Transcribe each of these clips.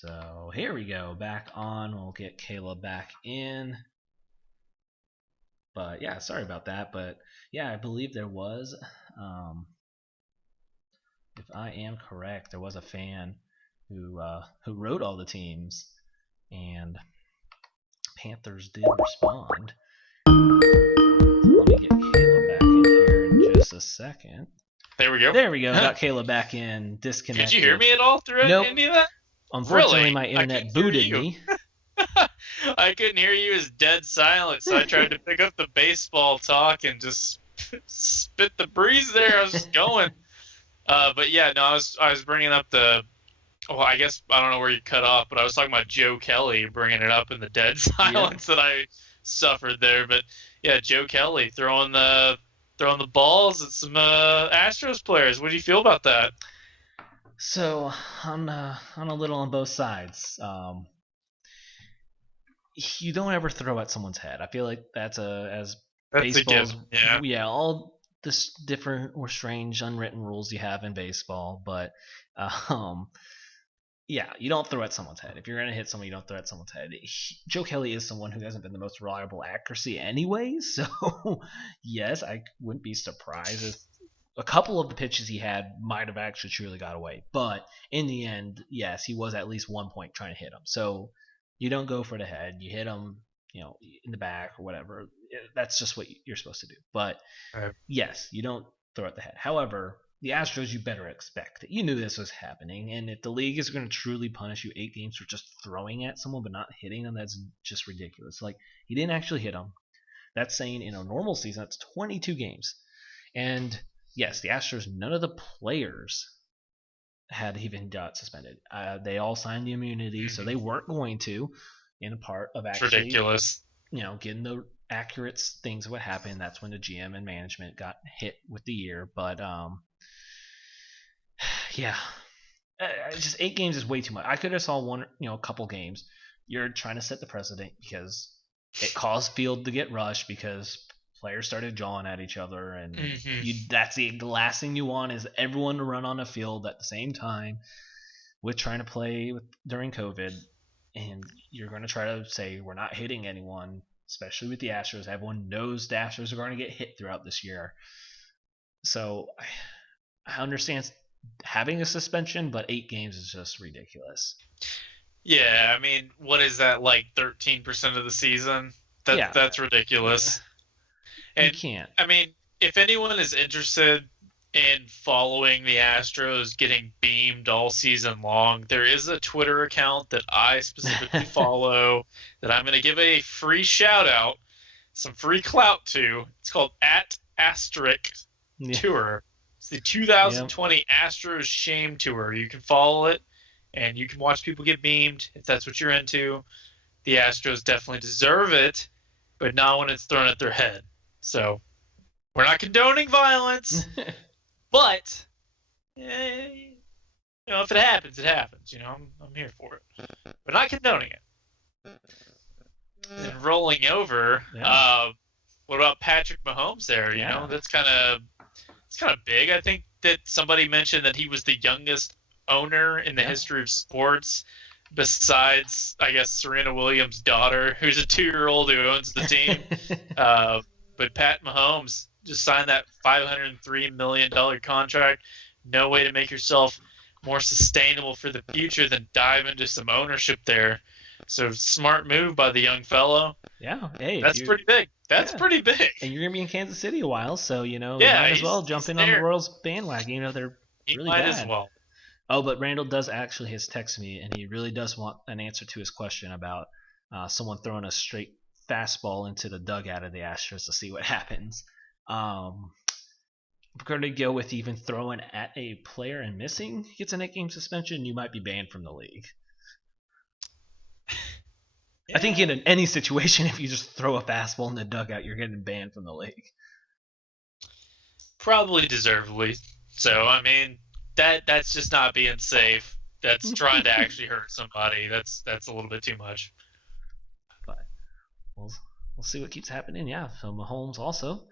So here we go, back on. We'll get Kayla back in. But yeah, sorry about that. But yeah, I believe there was, if I am correct, there was a fan who wrote all the teams, and Panthers did respond. So let me get Kayla back in here in just a second. There we go. There we go. Got Kayla back in. Disconnected. Could you hear me at all through any of that? Unfortunately, really? My internet booted me. I couldn't hear you. It was dead silent, so I tried to pick up the baseball talk and just spit the breeze there. I was just going. But yeah, no, I was bringing up the. Well, I guess I don't know where you cut off, but I was talking about Joe Kelly, bringing it up in the dead silence that I suffered there. But yeah, Joe Kelly throwing the balls at some Astros players. What do you feel about that? So I'm a little on both sides. You don't ever throw at someone's head. I feel like that's baseball's all this different or strange unwritten rules you have in baseball, but yeah, you don't throw at someone's head. If you're gonna hit someone, you don't throw at someone's head. Joe Kelly is someone who hasn't been the most reliable accuracy anyways, so yes, I wouldn't be surprised if a couple of the pitches he had might have actually truly got away. But in the end, yes, he was at least 1 point trying to hit him. So you don't go for the head. You hit him, in the back or whatever. That's just what you're supposed to do. But yes, you don't throw at the head. However, the Astros, you better expect it. You knew this was happening. And if the league is going to truly punish you 8 games for just throwing at someone but not hitting them, that's just ridiculous. Like, he didn't actually hit him. That's saying in a normal season, that's 22 games. And yes, the Astros, none of the players had even got suspended. They all signed the immunity, so they weren't going to, in a part of actually, ridiculous. Getting the accurate things of what happened. That's when the GM and management got hit with the year. But yeah, just 8 games is way too much. I could have saw one, a couple games. You're trying to set the precedent because it caused field to get rushed because players started jawing at each other, and that's the last thing you want is everyone to run on a field at the same time with trying to play during COVID, and you're going to try to say we're not hitting anyone, especially with the Astros. Everyone knows the Astros are going to get hit throughout this year. So I understand having a suspension, but 8 games is just ridiculous. Yeah, I mean, what is that, like 13% of the season? That's ridiculous. Yeah. And you can't. I mean, if anyone is interested in following the Astros getting beamed all season long, there is a Twitter account that I specifically follow that I'm going to give a free shout out, some free clout to. It's called @Tour. It's the 2020 Astros Shame Tour. You can follow it, and you can watch people get beamed if that's what you're into. The Astros definitely deserve it, but not when it's thrown at their head. So, we're not condoning violence, but, if it happens, it happens. I'm here for it. But not condoning it. And rolling over, what about Patrick Mahomes there? You know, it's kind of big. I think that somebody mentioned that he was the youngest owner in the history of sports, besides, I guess, Serena Williams' daughter, who's a 2-year-old who owns the team. But Pat Mahomes just signed that $503 million contract. No way to make yourself more sustainable for the future than dive into some ownership there. So smart move by the young fellow. Yeah, hey, that's pretty big. That's pretty big. And you're gonna be in Kansas City a while, so might as well jump in on the Royals bandwagon. They're really bad. As well. Oh, but Randall does actually has texted me, and he really does want an answer to his question about someone throwing a straight fastball into the dugout of the Astros to see what happens. I'm going to go with even throwing at a player and missing gets an 8-game suspension. You might be banned from the league. I think in any situation, if you just throw a fastball in the dugout, you're getting banned from the league. Probably deservedly. So, I mean, that's just not being safe. That's trying to actually hurt somebody. That's a little bit too much. But we'll see what keeps happening. Yeah, so Mahomes also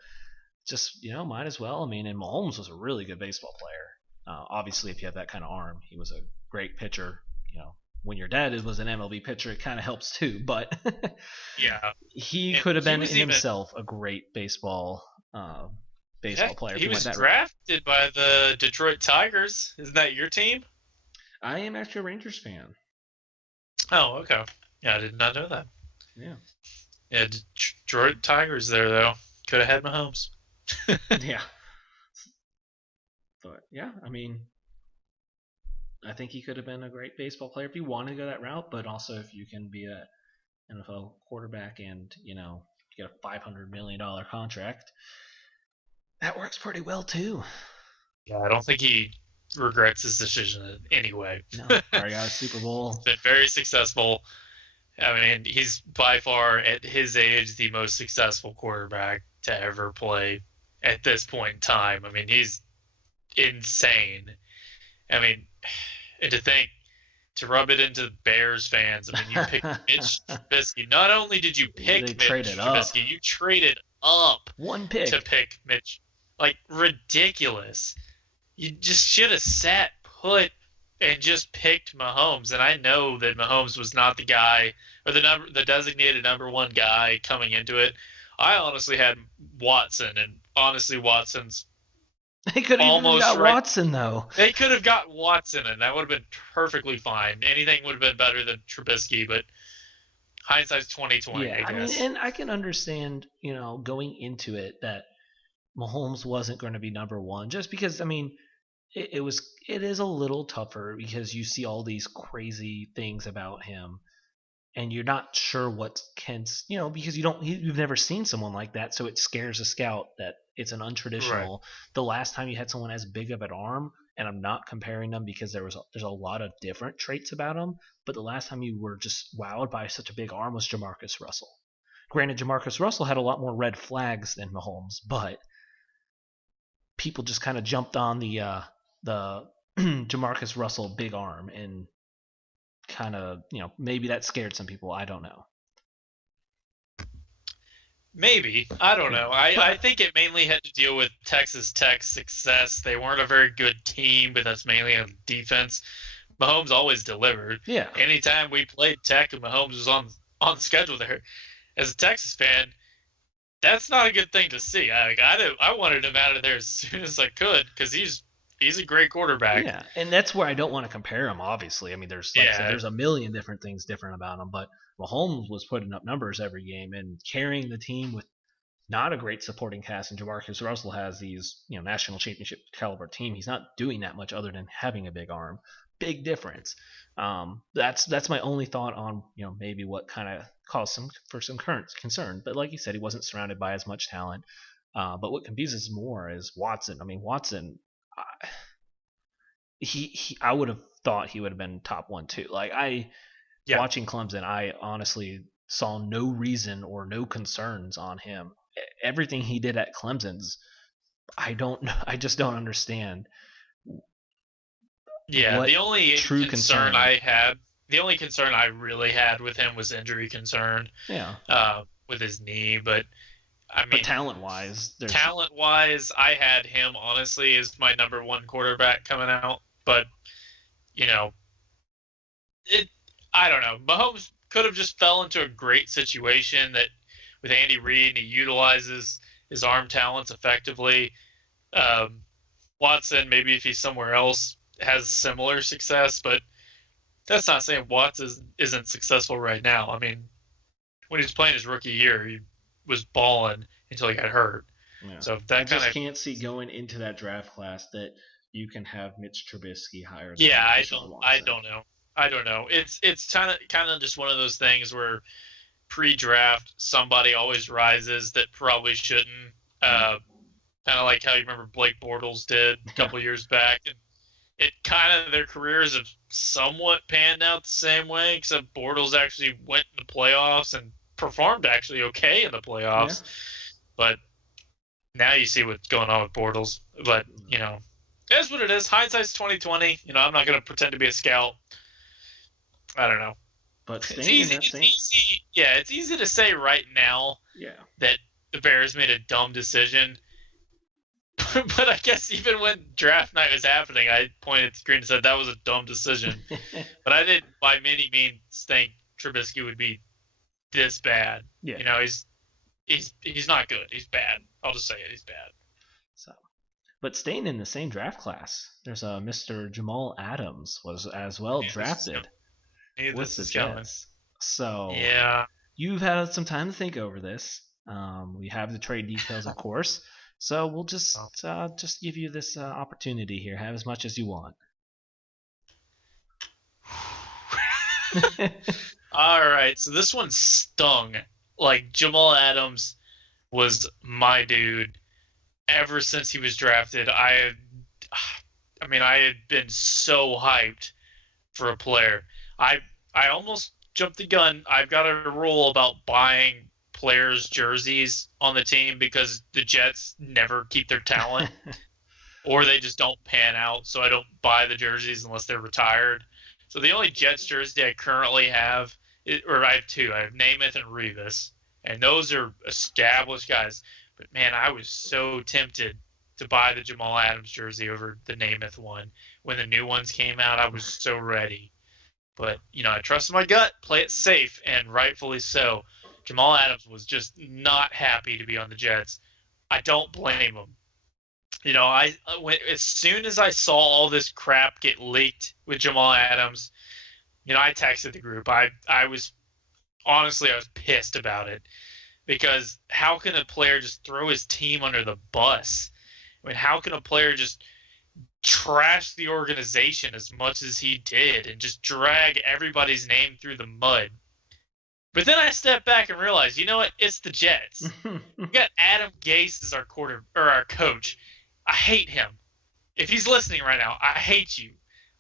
just, might as well. I mean, and Mahomes was a really good baseball player. Obviously, if you have that kind of arm, he was a great pitcher, when your dad was an MLB pitcher, it kind of helps too. But yeah, he and could have been in even, himself a great baseball player. he was drafted by the Detroit Tigers. Isn't that your team? I am actually a Rangers fan. Oh, okay. Yeah, I did not know that. Yeah. Yeah, Detroit Tigers there, though. Could have had Mahomes. Yeah. But, yeah, I mean, I think he could have been a great baseball player if you wanted to go that route, but also if you can be a NFL quarterback and, get a $500 million contract, that works pretty well, too. Yeah, I don't think he regrets his decision anyway. No, already got a Super Bowl. He's been very successful. I mean, he's by far, at his age, the most successful quarterback to ever play at this point in time. I mean, he's insane. I mean, and to rub it into the Bears fans, I mean, you picked Mitch Trubisky. Not only did you pick Mitch Trubisky, you traded up one pick to pick Mitch. Like, ridiculous. You just should have sat put and just picked Mahomes. And I know that Mahomes was not the guy or the designated number one guy coming into it. I honestly had Watson, and honestly, Watson's they could have even got Watson, though. They could have got Watson, and that would have been perfectly fine. Anything would have been better than Trubisky, but hindsight's 20/20. Yeah, I mean, and I can understand, going into it that Mahomes wasn't going to be number one, just because, I mean, it is a little tougher because you see all these crazy things about him, and you're not sure what because you've never seen someone like that, so it scares a scout that it's an untraditional. Right. The last time you had someone as big of an arm, and I'm not comparing them because there's a lot of different traits about them, but the last time you were just wowed by such a big arm was Jamarcus Russell. Granted, Jamarcus Russell had a lot more red flags than Mahomes, but people just kind of jumped on the Jamarcus Russell big arm and kind of, maybe that scared some people. I don't know. Maybe. I don't know. I think it mainly had to deal with Texas Tech's success. They weren't a very good team, but that's mainly on defense. Mahomes always delivered. Yeah. Anytime we played Tech and Mahomes was on the schedule there, as a Texas fan, that's not a good thing to see. I wanted him out of there as soon as I could because he's a great quarterback. Yeah, and that's where I don't want to compare him, obviously. I mean, there's a million different things different about him, but Mahomes was putting up numbers every game and carrying the team with not a great supporting cast, and Jamarcus Russell has these, national championship caliber team. He's not doing that much other than having a big arm. Big difference. That's my only thought on, maybe what kind of caused some concern. But like you said, he wasn't surrounded by as much talent. But what confuses more is Watson. I mean, Watson, I would have thought he would have been top one too. Watching Clemson, I honestly saw no reason or no concerns on him. Everything he did at Clemson's, I just don't understand. Yeah, the only concern I really had with him was injury concern. Yeah. With his knee, but I mean, talent-wise, I had him honestly as my number one quarterback coming out. But I don't know. Mahomes could have just fell into a great situation that with Andy Reid, and he utilizes his arm talents effectively. Watson, maybe if he's somewhere else, has similar success, but that's not saying Watson isn't successful right now. I mean, when he was playing his rookie year, he was balling until he got hurt. Yeah. So I just can't see going into that draft class that you can have Mitch Trubisky higher than I don't know. It's kind of just one of those things where pre-draft somebody always rises that probably shouldn't. Kind of like how you remember Blake Bortles did a couple years back, and it kind of their careers have somewhat panned out the same way, except Bortles actually went in the playoffs and performed actually okay in the playoffs. Yeah. But now you see what's going on with Bortles. But that's what it is. Hindsight's 20/20. I'm not going to pretend to be a scout. I don't know. But it's easy. Yeah, it's easy to say right now. Yeah. That the Bears made a dumb decision. But I guess even when draft night was happening, I pointed at the screen and said that was a dumb decision. But I didn't by many means think Trubisky would be this bad. Yeah. You know, he's not good. He's bad. I'll just say it. He's bad. So, but staying in the same draft class, there's a Mr. Jamal Adams was as well drafted with the Jets. So yeah, you've had some time to think over this. We have the trade details, of course. So we'll just give you this opportunity here. Have as much as you want. All right, so this one stung. Like, Jamal Adams was my dude ever since he was drafted. I had been so hyped for a player. I almost jumped the gun. I've got a rule about buying players' jerseys on the team because the Jets never keep their talent or they just don't pan out, so I don't buy the jerseys unless they're retired. So the only Jets jersey I currently have, I have two. I have Namath and Revis, and those are established guys. But, man, I was so tempted to buy the Jamal Adams jersey over the Namath one. When the new ones came out, I was so ready. But, I trusted my gut, play it safe, and rightfully so. Jamal Adams was just not happy to be on the Jets. I don't blame him. As soon as I saw all this crap get leaked with Jamal Adams, I texted the group. I was pissed about it because how can a player just throw his team under the bus? I mean, how can a player just trash the organization as much as he did and just drag everybody's name through the mud? But then I stepped back and realized, you know what? It's the Jets. We got Adam Gase as our coach. I hate him. If he's listening right now, I hate you.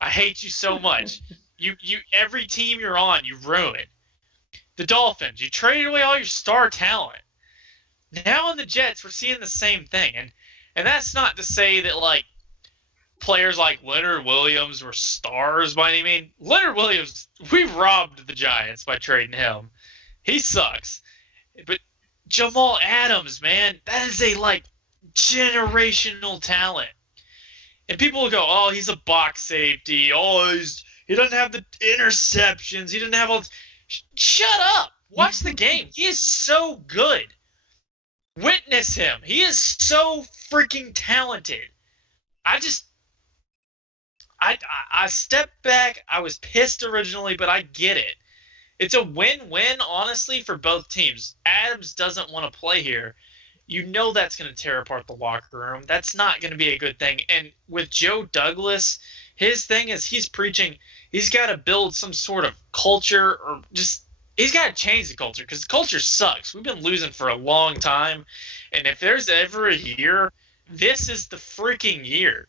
I hate you so much. You every team you're on, you ruin. The Dolphins, you traded away all your star talent. Now in the Jets, we're seeing the same thing. And that's not to say that, like, players like Leonard Williams were stars by any means. Leonard Williams, we robbed the Giants by trading him. He sucks. But Jamal Adams, man, that is a, generational talent. And people will go, oh, he's a box safety. Oh, he doesn't have the interceptions. He doesn't have all. Shut up. Watch the game. He is so good. Witness him. He is so freaking talented. I stepped back. I was pissed originally, but I get it. It's a win-win, honestly, for both teams. Adams doesn't want to play here. You know that's going to tear apart the locker room. That's not going to be a good thing. And with Joe Douglas, his thing is he's preaching he's got to build some sort of culture or just he's got to change the culture because the culture sucks. We've been losing for a long time. And if there's ever a year, this is the freaking year.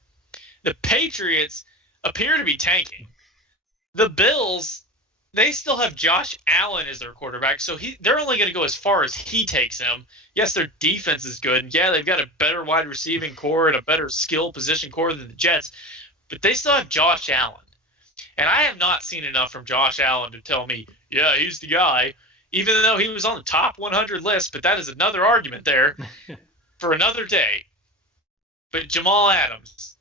The Patriots appear to be tanking. The Bills, they still have Josh Allen as their quarterback, so they're only going to go as far as he takes them. Yes, their defense is good. And yeah, they've got a better wide receiving core and a better skill position core than the Jets, but they still have Josh Allen. And I have not seen enough from Josh Allen to tell me, yeah, he's the guy, even though he was on the top 100 list, but that is another argument there for another day. But Jamal Adams,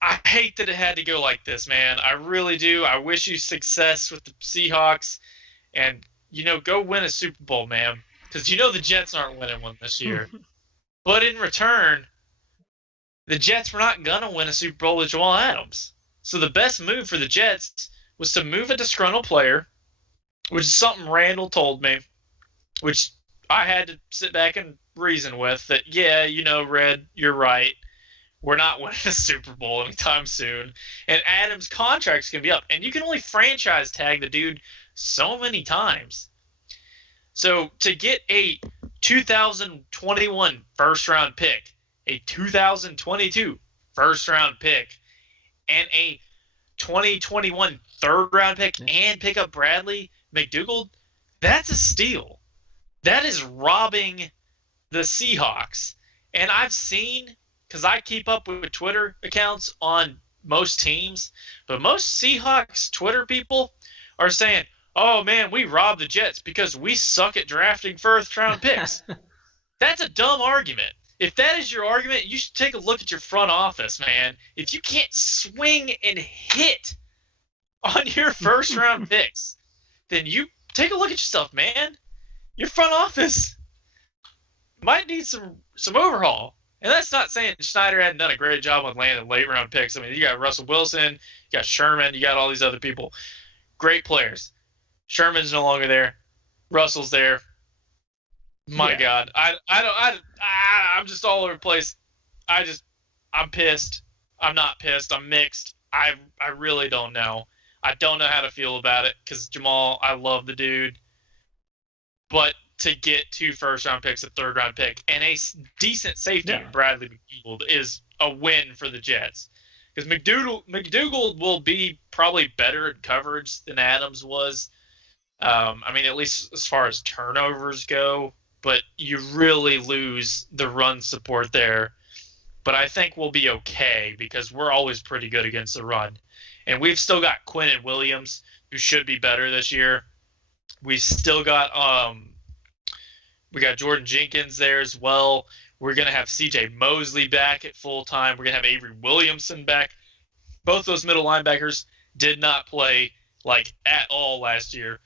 I hate that it had to go like this, man. I really do. I wish you success with the Seahawks and, go win a Super Bowl, man. Because the Jets aren't winning one this year. But in return, the Jets were not going to win a Super Bowl with Jamal Adams. So the best move for the Jets was to move a disgruntled player, which is something Randall told me, which I had to sit back and reason with that, yeah, Red, you're right. We're not winning a Super Bowl anytime soon. And Adams' contract's going to be up. And you can only franchise tag the dude so many times. So to get a 2021 first-round pick, a 2022 first-round pick, and a 2021 third-round pick and pick up Bradley McDougald, that's a steal. That is robbing the Seahawks. And I've seen, because I keep up with Twitter accounts on most teams, but most Seahawks Twitter people are saying, oh, man, we robbed the Jets because we suck at drafting first-round picks. That's a dumb argument. If that is your argument, you should take a look at your front office, man. If you can't swing and hit on your first round picks, then you take a look at yourself, man. Your front office might need some overhaul. And that's not saying Schneider hadn't done a great job with landing late round picks. I mean, you got Russell Wilson, you got Sherman, you got all these other people. Great players. Sherman's no longer there. Russell's there. My God, I'm just all over the place. I'm pissed. I'm not pissed. I'm mixed. I really don't know. I don't know how to feel about it because Jamal, I love the dude, but to get 2 first-round picks, a third-round pick, and a decent safety in Bradley McDougald is a win for the Jets. Because McDougald will be probably better in coverage than Adams was. I mean, at least as far as turnovers go, but you really lose the run support there. But I think we'll be okay because we're always pretty good against the run. And we've still got Quinnen Williams, who should be better this year. We still got we got Jordan Jenkins there as well. We're going to have C.J. Mosley back at full time. We're going to have Avery Williamson back. Both those middle linebackers did not play like at all last year.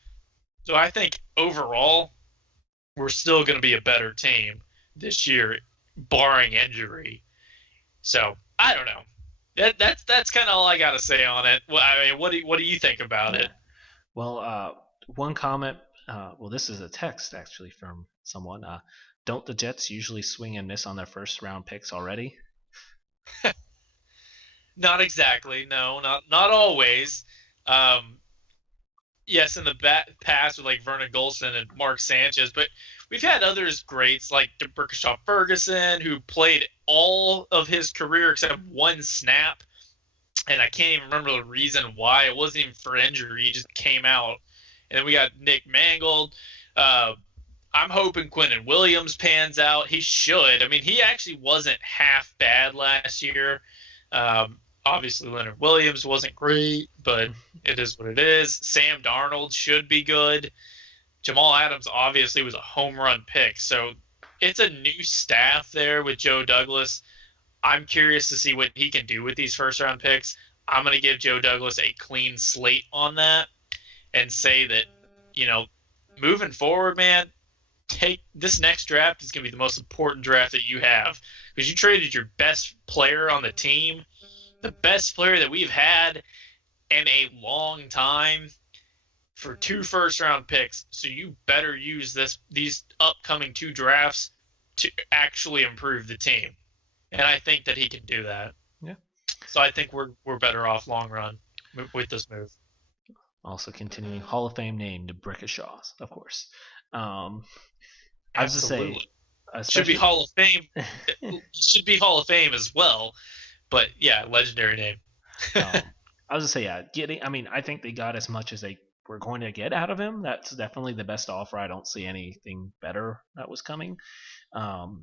So I think overall we're still going to be a better team this year, barring injury. So I don't know. That's kind of all I got to say on it. Well, I mean, what do you think about it? Well, one comment. Well, this is a text actually from someone. Don't the Jets usually swing and miss on their first round picks already? Not exactly. No, not always. Yes, in the past with like Vernon Golson and Mark Sanchez, but we've had others greats like Burkishaw Ferguson, who played all of his career except one snap, and I can't even remember the reason why. It wasn't even for injury; he just came out. And then we got Nick Mangold. I'm hoping Quinnen Williams pans out. He should. I mean, he actually wasn't half bad last year. Obviously, Leonard Williams wasn't great, but it is what it is. Sam Darnold should be good. Jamal Adams obviously was a home run pick. So it's a new staff there with Joe Douglas. I'm curious to see what he can do with these first-round picks. I'm going to give Joe Douglas a clean slate on that and say that, moving forward, man, take this next draft is going to be the most important draft that you have because you traded your best player on the team, the best player that we've had in a long time, for 2 first-round picks. So you better use these upcoming 2 drafts to actually improve the team. And I think that he can do that. Yeah. So I think we're better off long run with this move. Also continuing Hall of Fame name, the Brickishaws, of course. I was just saying, should be Hall of Fame. Should be Hall of Fame as well. But yeah, legendary name. I was just say, I think they got as much as they were going to get out of him. That's definitely the best offer. I don't see anything better that was coming. And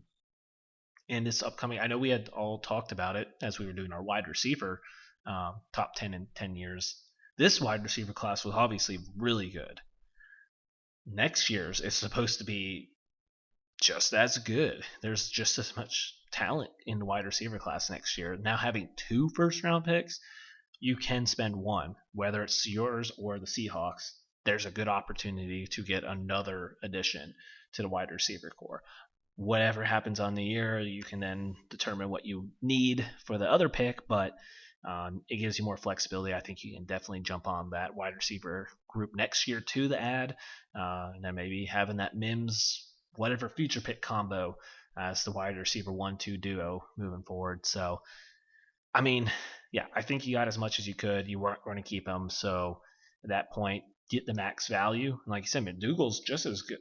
this upcoming, I know we had all talked about it as we were doing our wide receiver top 10 in 10 years. This wide receiver class was obviously really good. Next year's is supposed to be just as good. There's just as much talent in the wide receiver class next year. Now having 2 first-round picks, you can spend one, whether it's yours or the Seahawks. There's a good opportunity to get another addition to the wide receiver core. Whatever happens on the year, you can then determine what you need for the other pick, but it gives you more flexibility. I think you can definitely jump on that wide receiver group next year to the ad, and then maybe having that Mims whatever future pick combo as the wide receiver 1-2 duo moving forward. So, I mean, yeah, I think you got as much as you could. You weren't going to keep him, so at that point, get the max value. And like you said, McDougall's just as good.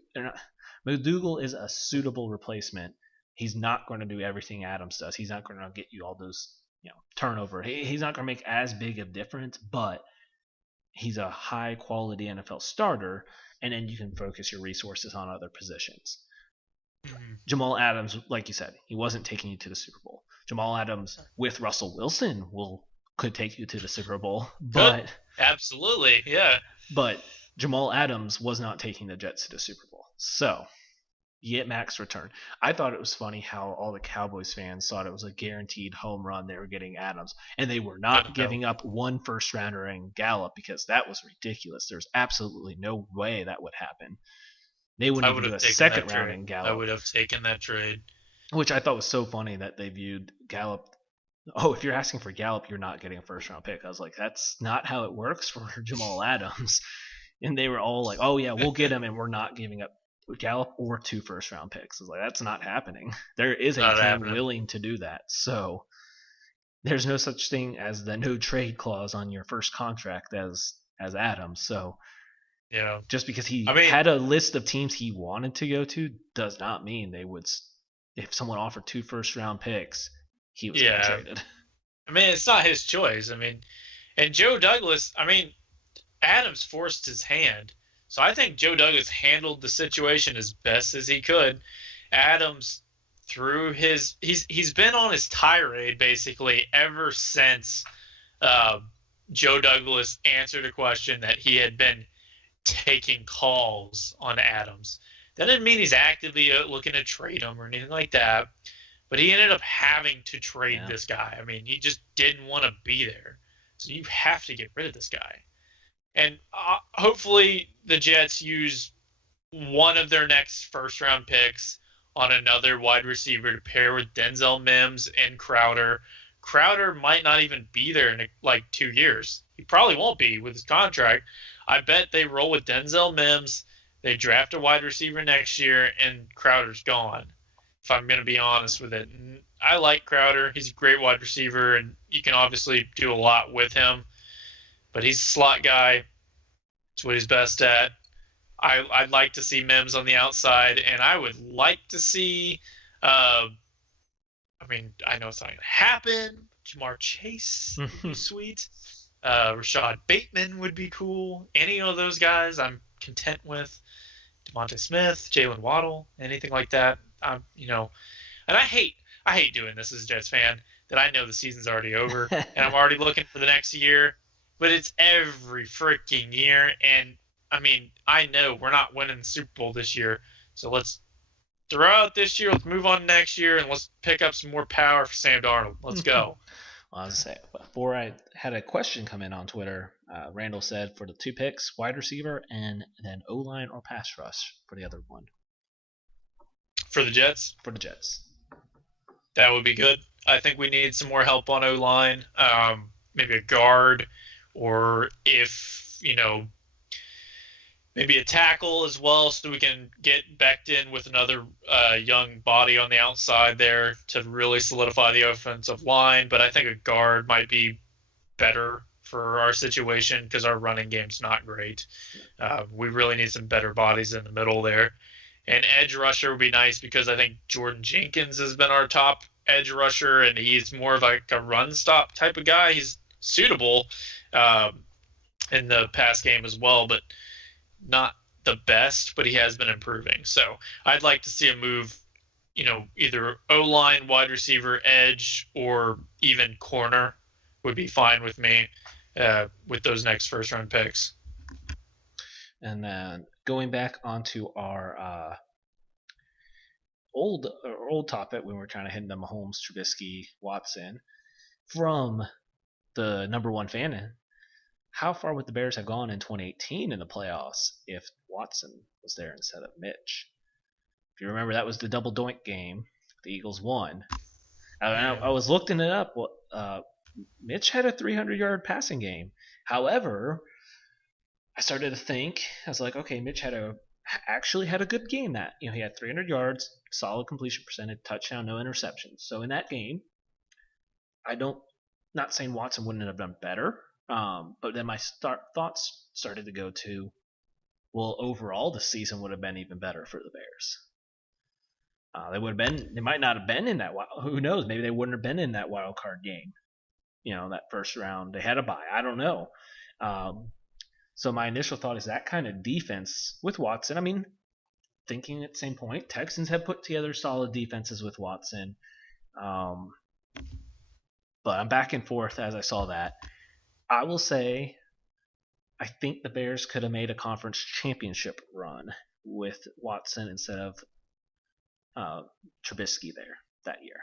McDougall is a suitable replacement. He's not going to do everything Adams does. He's not going to get you all those turnover. He's not going to make as big of a difference, but he's a high quality NFL starter, and then you can focus your resources on other positions. Mm-hmm. Jamal Adams, like you said, he wasn't taking you to the Super Bowl. Jamal Adams with Russell Wilson could take you to the Super Bowl, but absolutely, yeah. But Jamal Adams was not taking the Jets to the Super Bowl. So get Mac's return. I thought it was funny how all the Cowboys fans thought it was a guaranteed home run they were getting Adams, and they were not giving up one first rounder in Gallup because that was ridiculous. There's absolutely no way that would happen. They wouldn't even do a second round in Gallup. I would have taken that trade. Which I thought was so funny that they viewed Gallup. Oh, if you're asking for Gallup, you're not getting a first round pick. I was like, that's not how it works for Jamal Adams. And they were all like, oh yeah, we'll get him, and we're not giving up Gallup or 2 first round picks. I was like, that's not happening. There is a team willing to do that. So there's no such thing as the no trade clause on your first contract as Adams. So yeah, just because he had a list of teams he wanted to go to does not mean they would. If someone offered 2 first round picks, he was getting traded. I mean, it's not his choice. I mean, and Joe Douglas, Adams forced his hand. So I think Joe Douglas handled the situation as best as he could. Adams, through he's been on his tirade basically ever since Joe Douglas answered a question that he had been taking calls on Adams. That didn't mean he's actively looking to trade him or anything like that. But he ended up having to trade this guy. I mean, he just didn't want to be there. So you have to get rid of this guy. And hopefully the Jets use one of their next first-round picks on another wide receiver to pair with Denzel Mims and Crowder. Crowder might not even be there in like 2 years. He probably won't be with his contract. I bet they roll with Denzel Mims. They draft a wide receiver next year, and Crowder's gone. If I'm going to be honest with it. And I like Crowder. He's a great wide receiver, and you can obviously do a lot with him. But he's a slot guy. That's what he's best at. I'd like to see Mims on the outside, and I would like to see I know it's not going to happen. Jamar Chase would be sweet. Rashad Bateman would be cool. Any of those guys I'm content with. Devontae Smith, Jalen Waddle, anything like that. And I hate doing this as a Jets fan, that I know the season's already over and I'm already looking for the next year, but it's every freaking year. And I know we're not winning the Super Bowl this year, so let's throw out this year, let's move on next year, and let's pick up some more power for Sam Darnold. Let's go. Well, I was saying, before I had a question come in on Twitter, Randall said for the 2 picks, wide receiver and then O-line or pass rush for the other one. For the Jets? For the Jets. That would be good. I think we need some more help on O-line, maybe a guard, or if, maybe a tackle as well, so we can get Becton with another young body on the outside there to really solidify the offensive line. But I think a guard might be better for our situation because our running game's not great. We really need some better bodies in the middle there. And edge rusher would be nice because I think Jordan Jenkins has been our top edge rusher, and he's more of like a run stop type of guy. He's suitable in the pass game as well, but not the best, but he has been improving. So I'd like to see a move, either O-line, wide receiver, edge, or even corner would be fine with me with those next first-round picks. And then going back onto our old topic when we were trying to hit the Mahomes, Trubisky, Watson from the number one fan. How far would the Bears have gone in 2018 in the playoffs if Watson was there instead of Mitch? If you remember, that was the double doink game. The Eagles won. I was looking it up. Mitch had a 300-yard passing game. However, I started to think, I was like, okay, Mitch actually had a good game. That he had 300 yards, solid completion percentage, touchdown, no interceptions. So in that game, not saying Watson wouldn't have done better, but then my thoughts started to go to, well, overall the season would have been even better for the Bears. They might not have been in that. Who knows? Maybe they wouldn't have been in that wild card game. That first round they had a bye. I don't know. So my initial thought is that kind of defense with Watson. Thinking at the same point, Texans have put together solid defenses with Watson. But I'm back and forth as I saw that. I will say I think the Bears could have made a conference championship run with Watson instead of Trubisky there that year.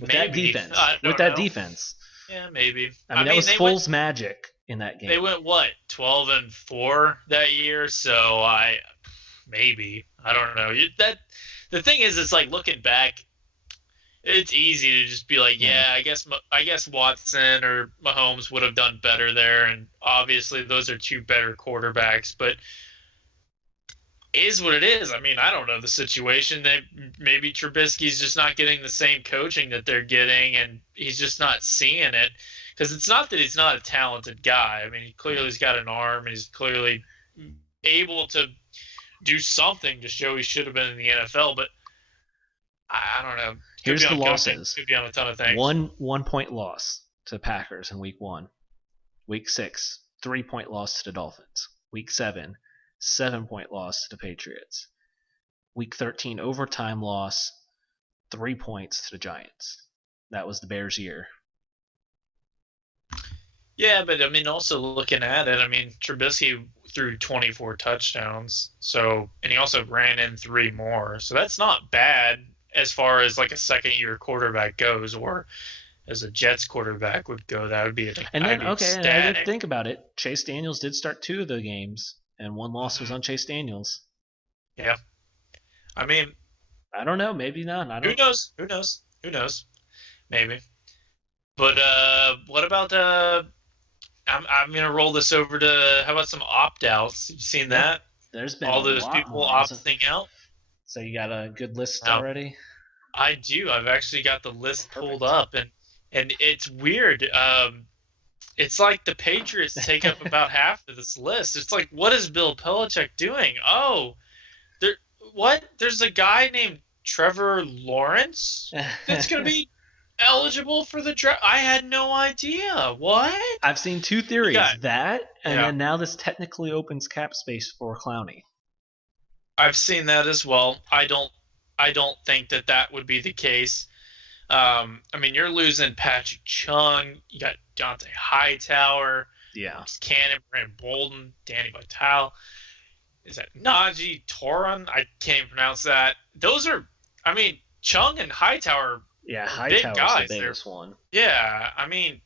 With Maybe. that defense. Yeah, maybe. I mean, that was Foles' magic in that game. They went 12-4 that year, so maybe. I don't know. The thing is, it's like looking back, it's easy to just be like, yeah, I guess Watson or Mahomes would have done better there, and obviously those are two better quarterbacks, but is what it is. I mean, I don't know the situation. Maybe Trubisky's just not getting the same coaching that they're getting, and he's just not seeing it. Because it's not that he's not a talented guy. I mean, he clearly has got an arm, and he's clearly able to do something to show he should have been in the NFL. But I don't know. Here's the losses. Could be on a ton of things. 1 point loss to the Packers in Week 1. Week 6, 3 point loss to the Dolphins. Week 7, 7 point loss to the Patriots. Week 13 overtime loss, 3 points to the Giants. That was the Bears' year. Yeah, but I mean, also looking at it, I mean, Trubisky threw 24 touchdowns, and he also ran in 3 more. So that's not bad as far as like a second-year quarterback goes, or as a Jets quarterback would go. That would be a and then and I did think about it. Chase Daniels did start 2 of the games, and 1 loss was on Chase Daniels. Yeah, I mean, I don't know. Maybe not. Who knows? Maybe. But what about I'm gonna roll this over to how about some opt-outs? You seen that? There's been all those people opting out. So you got a good list already? I do. I've actually got the list pulled up, and it's weird. It's like the Patriots take up about half of this list. It's like, what is Bill Belichick doing? Oh, there's a guy named Trevor Lawrence that's gonna be eligible for the draft. I had no idea. What? I've seen 2 theories. Then now this technically opens cap space for Clowney. I've seen that as well. I don't think that would be the case. I mean, you're losing Patrick Chung. You got Dante Hightower. Yeah. Cannon, Brandon Bolden, Danny Vitale. Is that Najee Toran? I can't even pronounce that. Those are, I mean, Chung and Hightower. Yeah, Hightower's the biggest one. Yeah, I mean,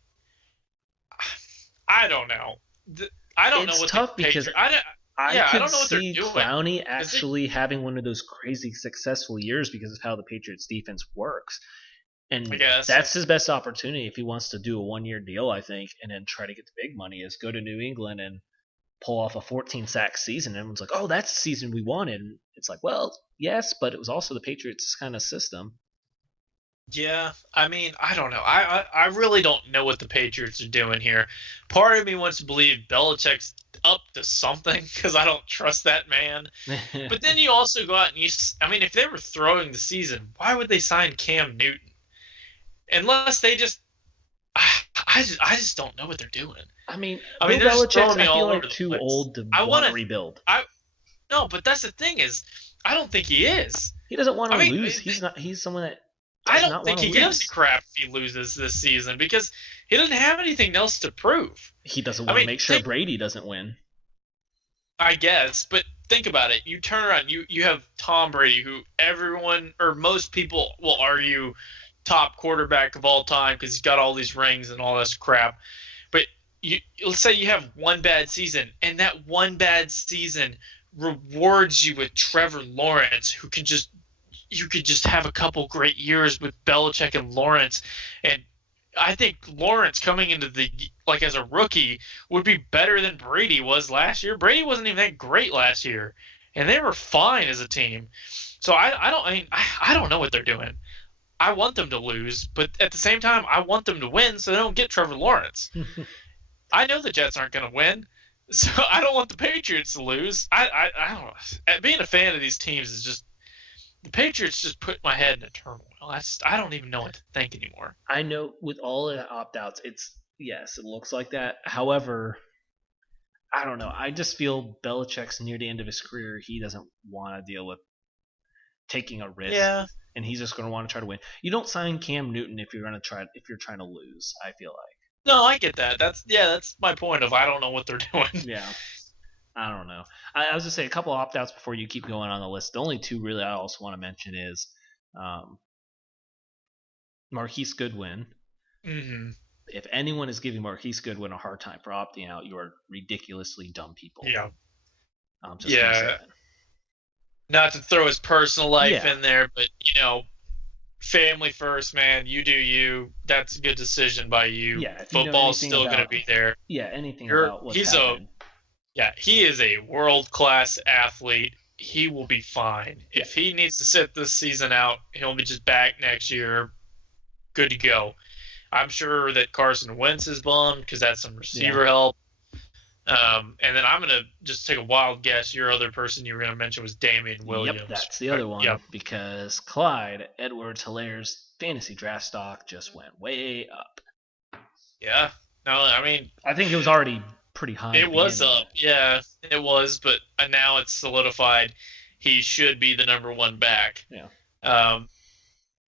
I don't know. I don't know what tough because I don't know what they're doing. Clowney actually having one of those crazy successful years because of how the Patriots defense works. And that's his best opportunity if he wants to do a 1-year deal, I think, and then try to get the big money, is go to New England and pull off a 14-sack season. And everyone's like, oh, that's the season we wanted. And it's like, well, yes, but it was also the Patriots kind of system. Yeah, I mean, I don't know. I really don't know what the Patriots are doing here. Part of me wants to believe Belichick's up to something because I don't trust that man. But then you also go out and if they were throwing the season, why would they sign Cam Newton? Unless they just, I just don't know what they're doing. I mean, they're just throwing me all over the place. Too old to want to rebuild. No, but that's the thing is, I don't think he is. He doesn't want to lose. He's someone that. I don't think he gives a crap if he loses this season because he doesn't have anything else to prove. He doesn't want to make sure Brady doesn't win. I guess, but think about it. You turn around, you have Tom Brady, who everyone or most people will argue top quarterback of all time because he's got all these rings and all this crap. But let's say you have one bad season, and that one bad season rewards you with Trevor Lawrence, who can just you could just have a couple great years with Belichick and Lawrence. And I think Lawrence coming into as a rookie would be better than Brady was last year. Brady wasn't even that great last year, and they were fine as a team. So I don't know what they're doing. I want them to lose, but at the same time, I want them to win so they don't get Trevor Lawrence. I know the Jets aren't going to win, so I don't want the Patriots to lose. I don't know. Being a fan of these teams is just, the Patriots just put my head in a turmoil. I don't even know what to think anymore. I know with all the opt-outs, it looks like that. However, I don't know. I just feel Belichick's near the end of his career. He doesn't want to deal with taking a risk. Yeah. And he's just going to want to try to win. You don't sign Cam Newton if you're trying to lose, I feel like. No, I get that. That's my point of I don't know what they're doing. Yeah. I don't know. I was just say a couple opt outs before you keep going on the list. The only two really I also want to mention is um, Marquis Goodwin. Mm-hmm. If anyone is giving Marquis Goodwin a hard time for opting out, you are ridiculously dumb people. Yeah. I'm just gonna say Yeah. that. Not to throw his personal life Yeah. in there, but family first, man. You do you. That's a good decision by you. Yeah, if you know Football's anything still gonna about be there. anything You're about what's he's a happened. Yeah, he is a world class athlete. He will be fine. Yeah. If he needs to sit this season out, he'll be just back next year, good to go. I'm sure that Carson Wentz is bummed because that's some receiver help. And then I'm gonna just take a wild guess. Your other person you were gonna mention was Damian Williams. Yep, that's the other one. Yep. Because Clyde Edwards-Hilaire's fantasy draft stock just went way up. Yeah. No, I mean, I think it was already pretty high. it was up. Yeah, it was, but now it's solidified. He should be the number one back. Yeah.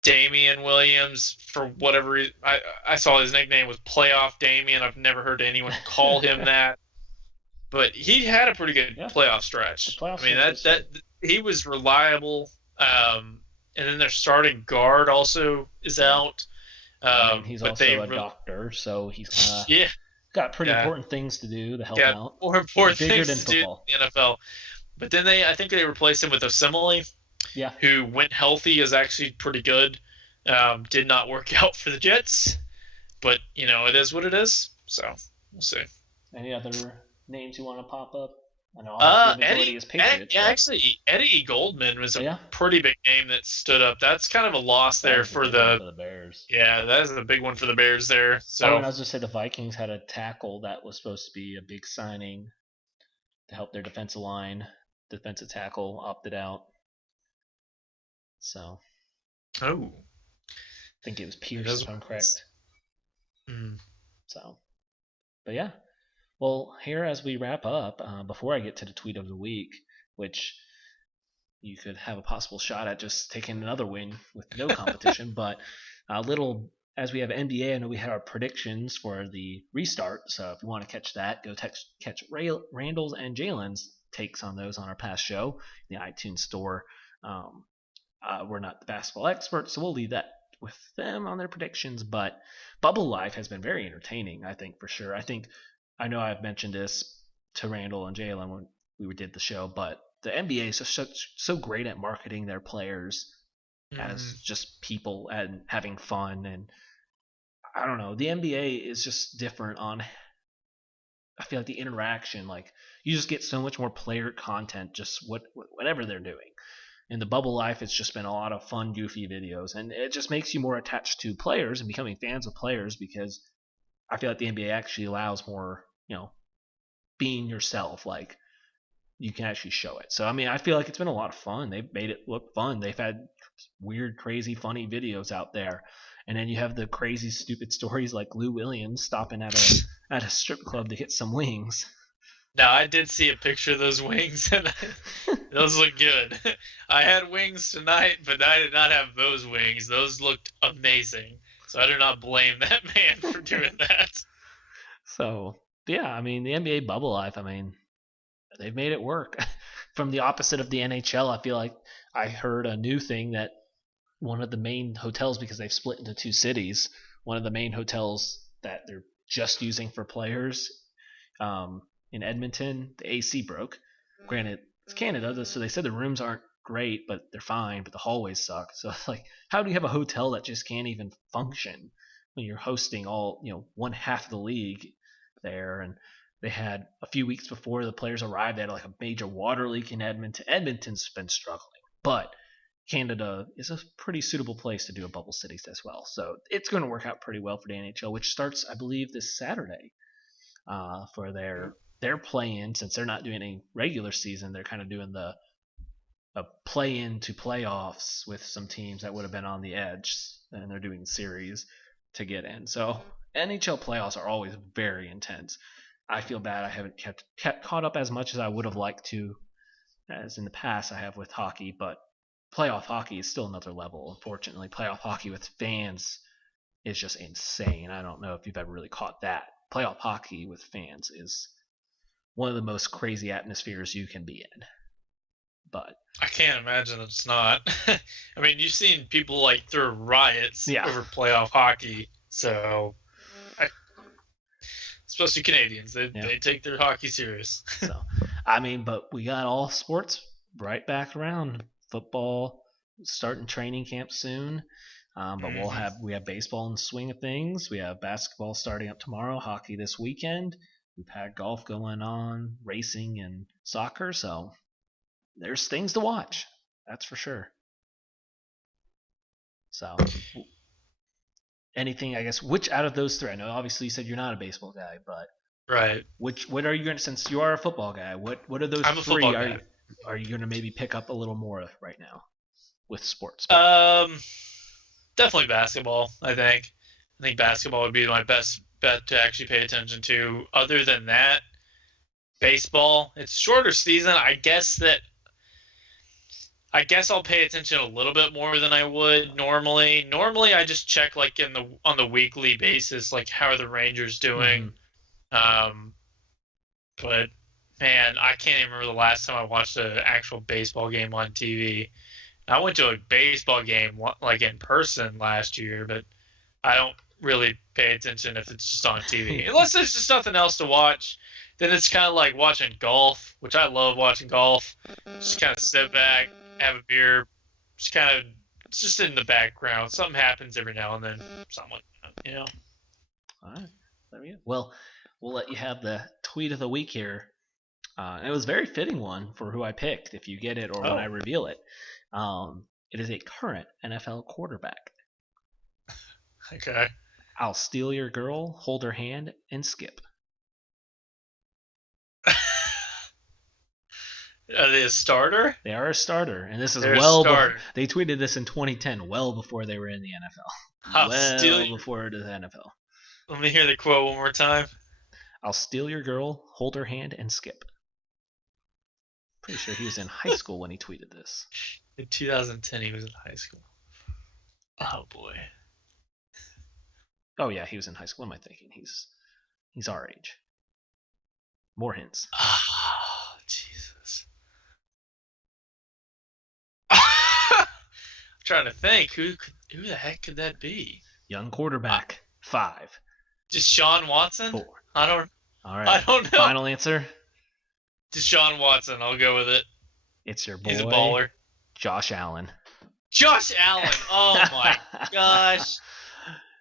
Damian Williams, for whatever reason, I saw his nickname was Playoff Damian. I've never heard anyone call him that, but he had a pretty good playoff stretch. I mean, that he was reliable. And then their starting guard also is out. He's also a doctor, so he's kind of got pretty important things to do to help out. More important things to football. do in the NFL. But then I think they replaced him with Osemele. Yeah. Who, when healthy, is actually pretty good. Did not work out for the Jets, but it is what it is. So we'll see. Any other names you want to pop up? I know Eddie. Actually, Eddie Goldman was a pretty big name that stood up. That's kind of a loss there for the Bears. Yeah, that is a big one for the Bears there. So and I was just say the Vikings had a tackle that was supposed to be a big signing to help their defensive line. Defensive tackle opted out. So. Oh. I think it was Pierce, if I'm correct. Mm. So. But yeah. Well, here as we wrap up, before I get to the tweet of the week, which you could have a possible shot at just taking another win with no competition, but a little, as we have NBA, I know we had our predictions for the restart, so if you want to catch that, go catch Randall's and Jalen's takes on those on our past show, in the iTunes store. We're not the basketball experts, so we'll leave that with them on their predictions, but Bubble Life has been very entertaining, I think, for sure. I know I've mentioned this to Randall and Jalen when we did the show, but the NBA is so great at marketing their players as just people and having fun. And I don't know, the NBA is just different on, I feel like the interaction, like you just get so much more player content, just whatever they're doing. In the Bubble Life, it's just been a lot of fun, goofy videos, and it just makes you more attached to players and becoming fans of players because I feel like the NBA actually allows more, being yourself. Like, you can actually show it. So, I mean, I feel like it's been a lot of fun. They've made it look fun. They've had weird, crazy, funny videos out there. And then you have the crazy, stupid stories like Lou Williams stopping at a strip club to get some wings. Now, I did see a picture of those wings, and those look good. I had wings tonight, but I did not have those wings. Those looked amazing. So I do not blame that man for doing that. So, yeah, I mean, the NBA Bubble Life, I mean, they've made it work. From the opposite of the NHL, I feel like I heard a new thing that one of the main hotels, because they've split into two cities, one of the main hotels that they're just using for players in Edmonton, the AC broke. Granted, it's Canada, so they said the rooms aren't great, but they're fine, but the hallways suck. So it's like, how do you have a hotel that just can't even function when you're hosting all, one half of the league there? And they had a few weeks before the players arrived, they had like a major water leak in Edmonton. Edmonton's been struggling, but Canada is a pretty suitable place to do a bubble cities as well. So it's going to work out pretty well for the NHL, which starts, I believe, this Saturday for their play-in. Since they're not doing any regular season, they're kind of doing a play-in to playoffs with some teams that would have been on the edge, and they're doing series to get in. So NHL playoffs are always very intense. I feel bad I haven't kept caught up as much as I would have liked to, as in the past I have with hockey, but playoff hockey is still another level. Unfortunately, playoff hockey with fans is just insane. I don't know if you've ever really caught that. Playoff hockey with fans is one of the most crazy atmospheres you can be in. But I can't imagine it's not. I mean, you've seen people like throw riots over playoff hockey, so especially Canadians, they take their hockey serious. So, I mean, but we got all sports right back around. Football starting training camp soon, but we have baseball in the swing of things. We have basketball starting up tomorrow, hockey this weekend. We've had golf going on, racing and soccer. So there's things to watch. That's for sure. So anything, I guess, which out of those three? I know obviously you said you're not a baseball guy, but right. What are you going to, since you are a football guy, what are those I'm a three? Guy. Are you going to maybe pick up a little more right now with sports? Definitely basketball, I think. I think basketball would be my best bet to actually pay attention to. Other than that, baseball, it's shorter season. I guess I'll pay attention a little bit more than I would normally. Normally, I just check like on the weekly basis, like how are the Rangers doing. But man, I can't even remember the last time I watched an actual baseball game on TV. I went to a baseball game like in person last year, but I don't really pay attention if it's just on TV. Unless there's just nothing else to watch, then it's kind of like watching golf, which I love watching golf. Just kind of sit back, have a beer, it's just in the background. Something happens every now and then, something like that, you know. All right, there we go. Well, we'll let you have the tweet of the week here. It was a very fitting one for who I picked, if you get it or when I reveal it. It is a current NFL quarterback. Okay. I'll steal your girl, hold her hand, and skip. Are they a starter? They are a starter, and this is they tweeted this in 2010, well before they were in the NFL. Before the NFL. Let me hear the quote one more time. I'll steal your girl, hold her hand, and skip. Pretty sure he was in high school when he tweeted this. In 2010, he was in high school. Oh boy. Oh yeah, he was in high school. What am I thinking? He's our age. More hints. Oh, Jesus. I'm trying to think. Who the heck could that be? Young quarterback. 5. Deshaun Watson? 4. All right. I don't know. Final answer? Deshaun Watson. I'll go with it. It's your boy. He's a baller. Josh Allen. Josh Allen. Oh my gosh.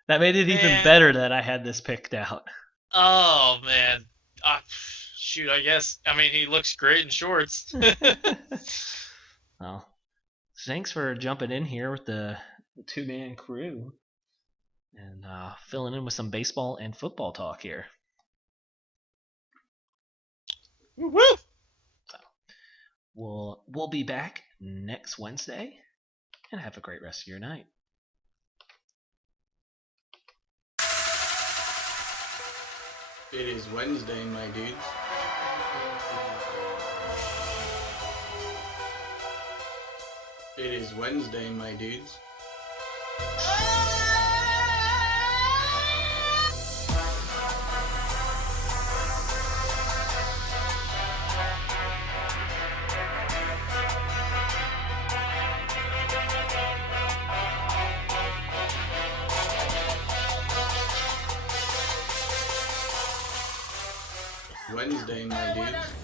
That made it even better that I had this picked out. Oh man. Shoot, I guess. I mean, he looks great in shorts. Well, thanks for jumping in here with the two-man crew and filling in with some baseball and football talk here. Woo! So, we'll be back next Wednesday, and have a great rest of your night. It is Wednesday, my dudes. It is Wednesday, my dudes. Wednesday, my dudes.